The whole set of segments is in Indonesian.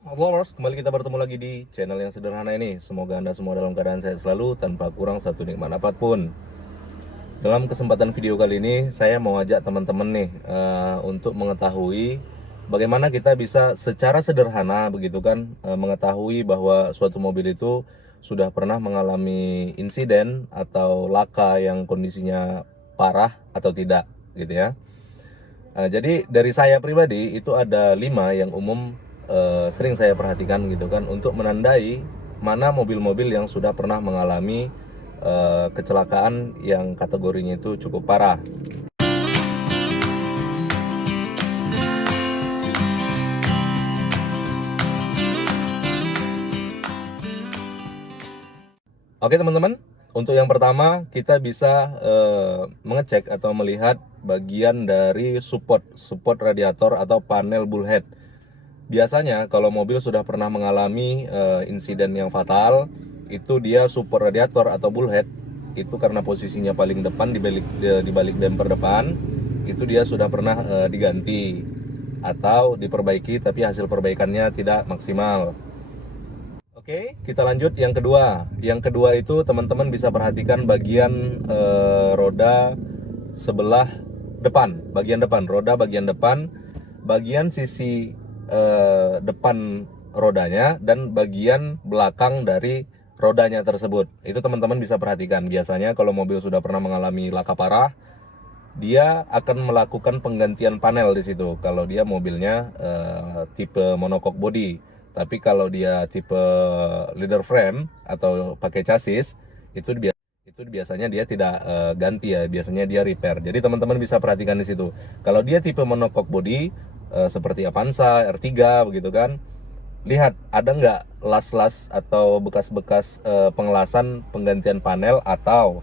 Followers, kembali kita bertemu lagi di channel yang sederhana ini. Semoga Anda semua dalam keadaan sehat selalu tanpa kurang satu nikmat apapun. Dalam kesempatan video kali ini, saya mau ajak teman-teman nih untuk mengetahui bagaimana kita bisa secara sederhana begitu kan mengetahui bahwa suatu mobil itu sudah pernah mengalami insiden atau laka yang kondisinya parah atau tidak gitu ya. Jadi dari saya pribadi itu ada 5 yang umum sering saya perhatikan gitu kan untuk menandai mana mobil-mobil yang sudah pernah mengalami kecelakaan yang kategorinya itu cukup parah. Oke teman-teman, untuk yang pertama kita bisa mengecek atau melihat bagian dari support radiator atau panel bullhead. Biasanya kalau mobil sudah pernah mengalami insiden yang fatal, itu dia support radiator atau bullhead itu karena posisinya paling depan di balik bumper depan, itu dia sudah pernah diganti atau diperbaiki tapi hasil perbaikannya tidak maksimal. Oke, kita lanjut yang kedua. Yang kedua itu teman-teman bisa perhatikan bagian roda sebelah depan, bagian depan, roda bagian depan, bagian sisi depan rodanya dan bagian belakang dari rodanya tersebut. Itu teman-teman bisa perhatikan. Biasanya kalau mobil sudah pernah mengalami laka parah, dia akan melakukan penggantian panel di situ. Kalau dia mobilnya tipe monocoque body, tapi kalau dia tipe leather frame atau pakai chassis, itu biasanya dia tidak ganti ya, biasanya dia repair. Jadi teman-teman bisa perhatikan di situ. Kalau dia tipe monocoque body seperti Avanza, R3 begitu kan, lihat ada nggak las-las atau bekas-bekas pengelasan penggantian panel atau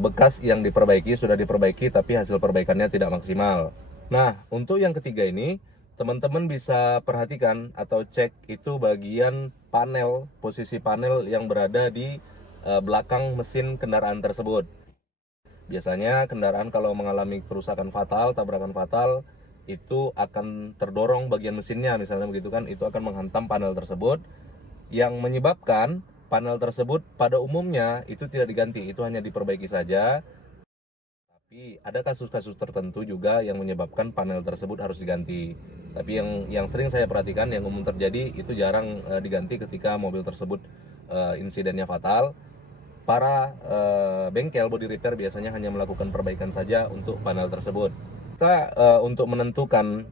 bekas yang diperbaiki sudah diperbaiki tapi hasil perbaikannya tidak maksimal. Nah, untuk yang ketiga ini teman-teman bisa perhatikan atau cek itu bagian panel, posisi panel yang berada di belakang mesin kendaraan tersebut. Biasanya kendaraan kalau mengalami kerusakan fatal, tabrakan fatal, itu akan terdorong bagian mesinnya misalnya begitu kan, itu akan menghantam panel tersebut yang menyebabkan panel tersebut pada umumnya itu tidak diganti, itu hanya diperbaiki saja. Tapi ada kasus-kasus tertentu juga yang menyebabkan panel tersebut harus diganti. Tapi yang sering saya perhatikan yang umum terjadi itu jarang diganti ketika mobil tersebut insidennya fatal. Para bengkel body repair biasanya hanya melakukan perbaikan saja untuk panel tersebut. Kita untuk menentukan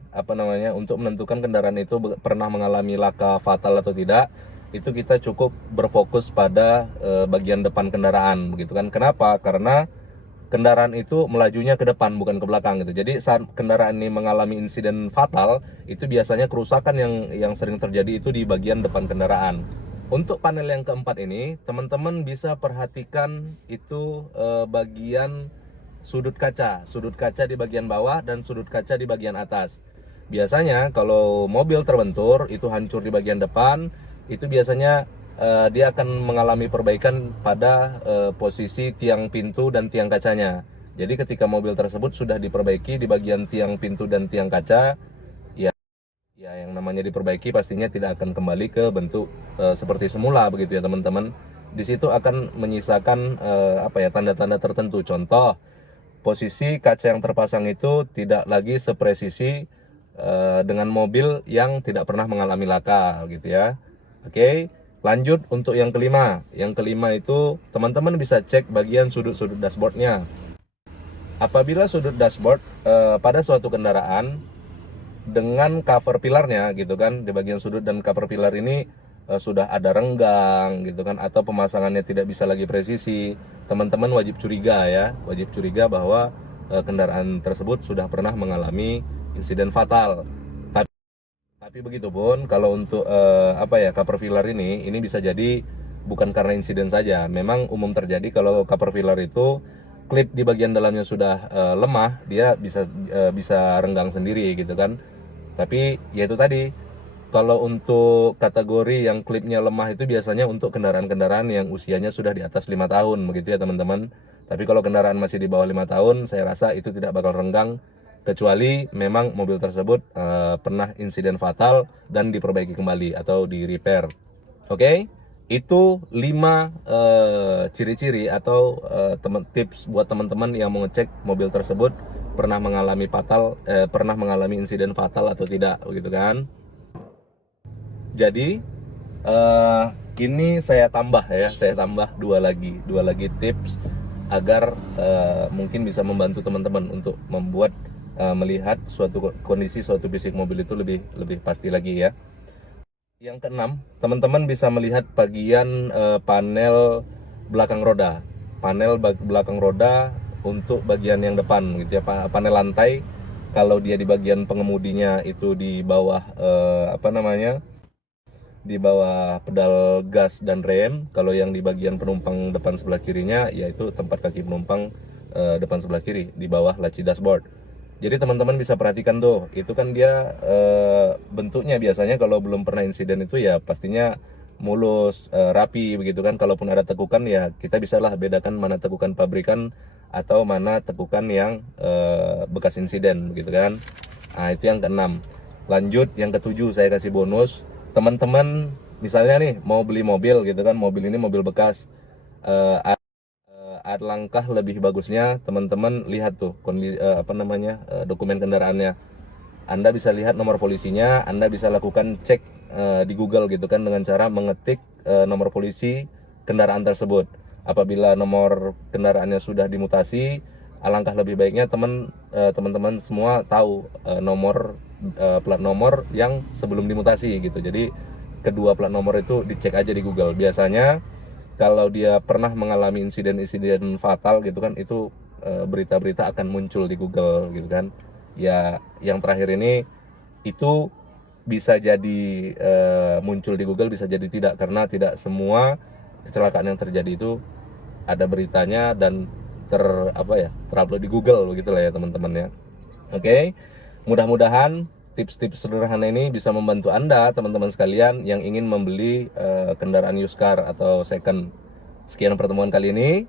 untuk menentukan kendaraan itu pernah mengalami laka fatal atau tidak, itu kita cukup berfokus pada bagian depan kendaraan, begitu kan? Kenapa? Karena kendaraan itu melajunya ke depan bukan ke belakang gitu. Jadi saat kendaraan ini mengalami insiden fatal, itu biasanya kerusakan yang sering terjadi itu di bagian depan kendaraan. Untuk panel yang keempat ini, teman-teman bisa perhatikan itu bagian sudut kaca di bagian bawah dan sudut kaca di bagian atas. Biasanya kalau mobil terbentur itu hancur di bagian depan, itu biasanya dia akan mengalami perbaikan pada posisi tiang pintu dan tiang kacanya. Jadi ketika mobil tersebut sudah diperbaiki di bagian tiang pintu dan tiang kaca, ya yang namanya diperbaiki pastinya tidak akan kembali ke bentuk seperti semula begitu ya teman-teman. Di situ akan menyisakan tanda-tanda tertentu. Contoh, posisi kaca yang terpasang itu tidak lagi sepresisi dengan mobil yang tidak pernah mengalami laka gitu ya. Oke, lanjut untuk yang kelima. Yang kelima itu teman-teman bisa cek bagian sudut-sudut dashboardnya. Apabila sudut dashboard pada suatu kendaraan dengan cover pilarnya gitu kan, di bagian sudut dan cover pilar ini sudah ada renggang gitu kan, atau pemasangannya tidak bisa lagi presisi, teman-teman wajib curiga ya, wajib curiga bahwa kendaraan tersebut sudah pernah mengalami insiden fatal. Tapi begitu pun kalau untuk cover filler ini bisa jadi bukan karena insiden saja. Memang umum terjadi kalau cover filler itu klip di bagian dalamnya sudah lemah, dia bisa renggang sendiri gitu kan. Tapi ya itu tadi, kalau untuk kategori yang klipnya lemah itu biasanya untuk kendaraan-kendaraan yang usianya sudah di atas 5 tahun begitu ya teman-teman. Tapi kalau kendaraan masih di bawah 5 tahun, saya rasa itu tidak bakal renggang kecuali memang mobil tersebut pernah insiden fatal dan diperbaiki kembali atau di repair. Oke, itu 5 ciri-ciri atau tips buat teman-teman yang mau ngecek mobil tersebut pernah mengalami insiden fatal atau tidak, begitu kan? Jadi ini saya tambah dua lagi tips agar mungkin bisa membantu teman-teman untuk membuat melihat suatu kondisi suatu fisik mobil itu lebih pasti lagi ya. Yang keenam, teman-teman bisa melihat bagian panel belakang roda. Belakang roda untuk bagian yang depan gitu ya, panel lantai. Kalau dia di bagian pengemudinya itu di bawah di bawah pedal gas dan rem. Kalau yang di bagian penumpang depan sebelah kirinya yaitu tempat kaki penumpang depan sebelah kiri di bawah laci dashboard. Jadi teman-teman bisa perhatikan tuh, itu kan dia bentuknya biasanya kalau belum pernah insiden itu ya pastinya mulus, rapi begitu kan. Kalaupun ada tekukan ya kita bisalah bedakan mana tekukan pabrikan atau mana tekukan yang bekas insiden begitu kan. Nah, itu yang keenam. Lanjut yang ketujuh, saya kasih bonus. Teman-teman misalnya nih mau beli mobil gitu kan, mobil ini mobil bekas. Alangkah lebih bagusnya teman-teman lihat tuh dokumen kendaraannya. Anda bisa lihat nomor polisinya, Anda bisa lakukan cek di Google gitu kan dengan cara mengetik nomor polisi kendaraan tersebut. Apabila nomor kendaraannya sudah dimutasi, alangkah lebih baiknya teman-teman semua tahu plat nomor yang sebelum dimutasi gitu. Jadi kedua plat nomor itu dicek aja di Google. Biasanya kalau dia pernah mengalami insiden-insiden fatal gitu kan, itu berita-berita akan muncul di Google gitu kan. Ya, yang terakhir ini itu bisa jadi muncul di Google, bisa jadi tidak, karena tidak semua kecelakaan yang terjadi itu ada beritanya dan terupload di Google begitulah ya teman-teman ya. Oke, mudah-mudahan tips-tips sederhana ini bisa membantu Anda, teman-teman sekalian yang ingin membeli kendaraan used car atau second. Sekian pertemuan kali ini.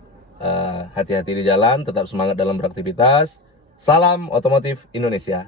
Hati-hati di jalan, tetap semangat dalam beraktivitas. Salam otomotif Indonesia.